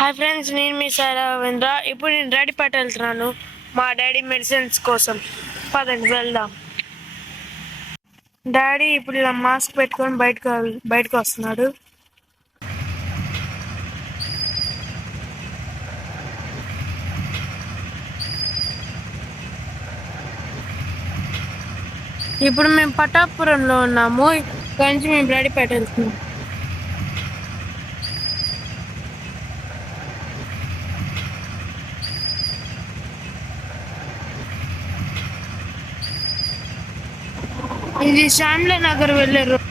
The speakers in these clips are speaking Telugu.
హాయ్ ఫ్రెండ్స్, నేను మీ సాయి రవీంద్ర. ఇప్పుడు నేను రెడీపేట వెళ్తున్నాను మా డాడీ మెడిసిన్స్ కోసం. పదండి వెళ్దాం. డాడీ ఇప్పుడు ఇలా మాస్క్ పెట్టుకొని బయటకు వస్తున్నాడు. ఇప్పుడు మేము పటాపురంలో ఉన్నాము. ఇక్కడి నుంచి మేము రెడీపేట వెళ్తున్నాం. ఇది శ్యామ్లే నగర్ వెళ్ళే రోడ్.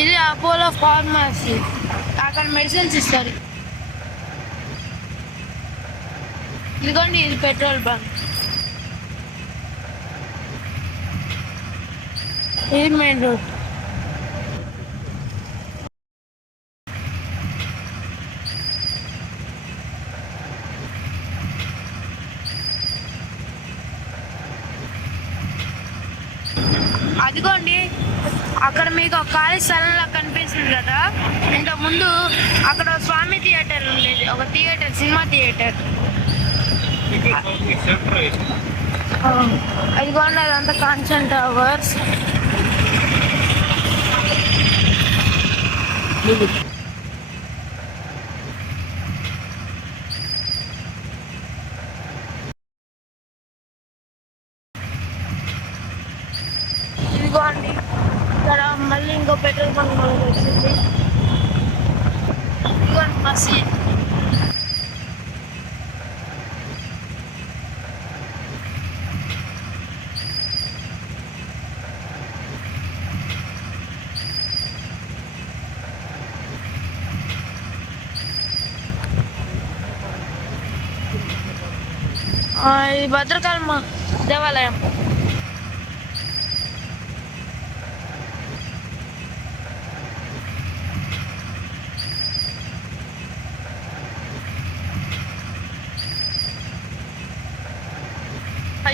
ఇది అపోలో ఫార్మసీ. అక్కడ మెడిసిన్స్ ఇస్తారు. ఇదిగోండి, ఇది పెట్రోల్ బంక్. ఇది మెయిన్ రోడ్. అదిగోండి, అక్కడ మీకు ఒక ఖాళీ స్థలంలో కనిపిస్తుంది కదా. ఇంతకు ముందు అక్కడ స్వామి థియేటర్ ఉండేది, ఒక థియేటర్, సినిమా థియేటర్. అదిగోండి, అదంతా కాంచన్ టవర్స్. ఇదిగోండి, ఇక్కడ మళ్ళీ ఇంకో పెట్రోల్ బంక్ మనకు వచ్చింది. ఇదిగోండి మసీద్. ఇది భద్రకాళమ్మ దేవాలయం.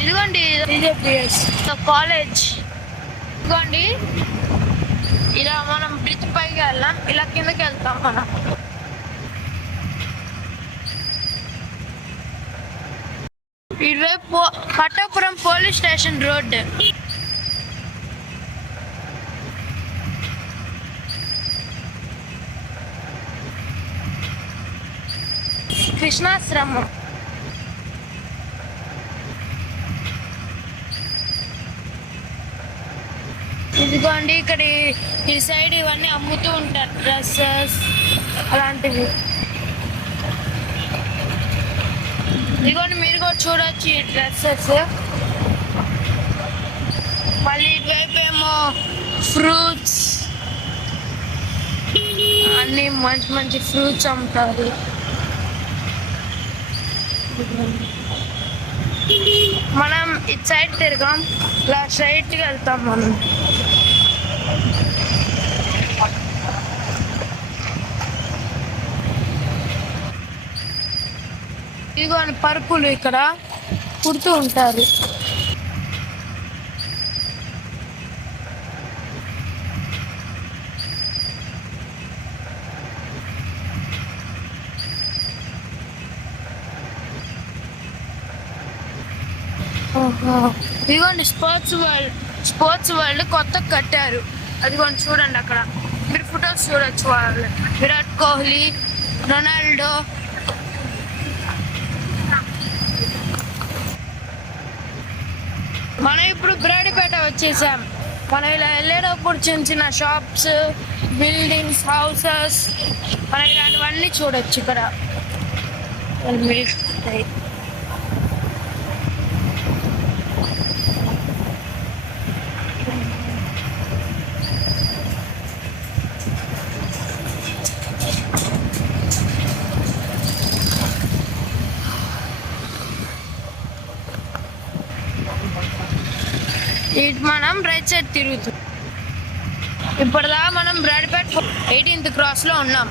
ఇదిగోండి కాలేజ్. ఇదిగోండి, ఇలా మనం బ్రిడ్జ్ పైకి వెళ్ళాం, ఇలా కిందకి వెళ్తాం మనం. ఇటువైపు Pattapuram police station road. Krishnashramam. ఇదిగోండి, ఇక్కడ ఈ సైడ్ ఇవన్నీ అమ్ముతూ ఉంటారు, డ్రెస్సెస్ అలాంటివి. ఇదిగోండి, మీరు కూడా చూడొచ్చు ఈ డ్రెస్సెస్. మళ్ళీ ఇటువైపు ఏమో ఫ్రూట్స్, అన్ని మంచి మంచి ఫ్రూట్స్ అమ్ముతారు. మనం ఇటు సైడ్ తిరగాం, ఇలా స్ట్రైట్గా వెళ్తాం మనం. ఇదిగోని పరుపులు ఇక్కడ కుడుతూ ఉంటారు. ఇదిగోండి స్పోర్ట్స్ వరల్డ్ కొత్తగా కట్టారు. అదిగోండి చూడండి, అక్కడ మీరు ఫొటోస్ చూడొచ్చు. వాళ్ళు విరాట్ కోహ్లీ, రొనాల్డో. మనం ఇప్పుడు బ్రాడీపేట వచ్చేసాం. మనం ఇలా వెళ్ళేటప్పుడు చిన్న చిన్న షాప్స్, బిల్డింగ్స్, హౌసెస్, మనం ఇలాంటివన్నీ చూడొచ్చు ఇక్కడ. ఇటు మనం రైట్ సైడ్ తిరుగుతాం. ఇప్పటిదా మనం బ్రాడీపేట 18th క్రాస్లో ఉన్నాం.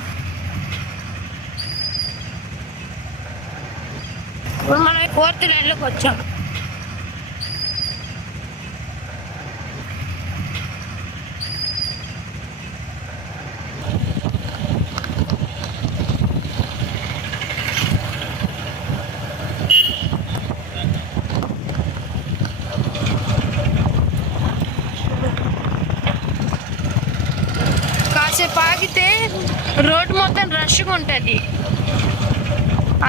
ఇప్పుడు మనం 4th లైన్లోకి వచ్చాం. కాసేపు ఆగితే రోడ్ మొత్తం రష్గా ఉంటుంది,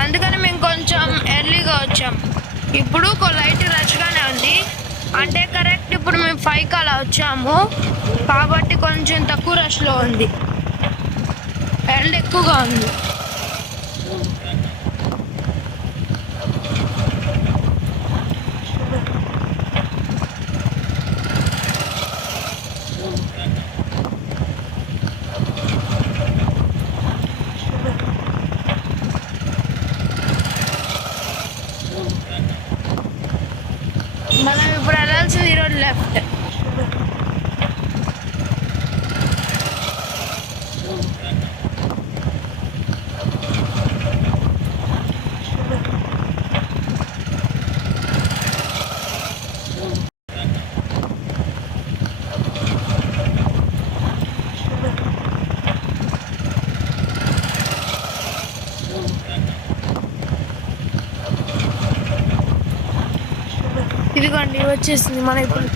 అందుకని మేము కొంచెం ఎర్లీగా వచ్చాం. ఇప్పుడు లైట్ రష్గానే ఉంది, అంటే కరెక్ట్ ఇప్పుడు మేము 5కి అలా వచ్చాము కాబట్టి కొంచెం తక్కువ రష్లో ఉంది, ఎండ ఎక్కువగా ఉంది. మనం ఇప్పుడు వెళ్ళాల్సింది ఈ రోడ్ లెఫ్ట్. ఇదిగోండి వచ్చేసింది మనం ఇప్పుడు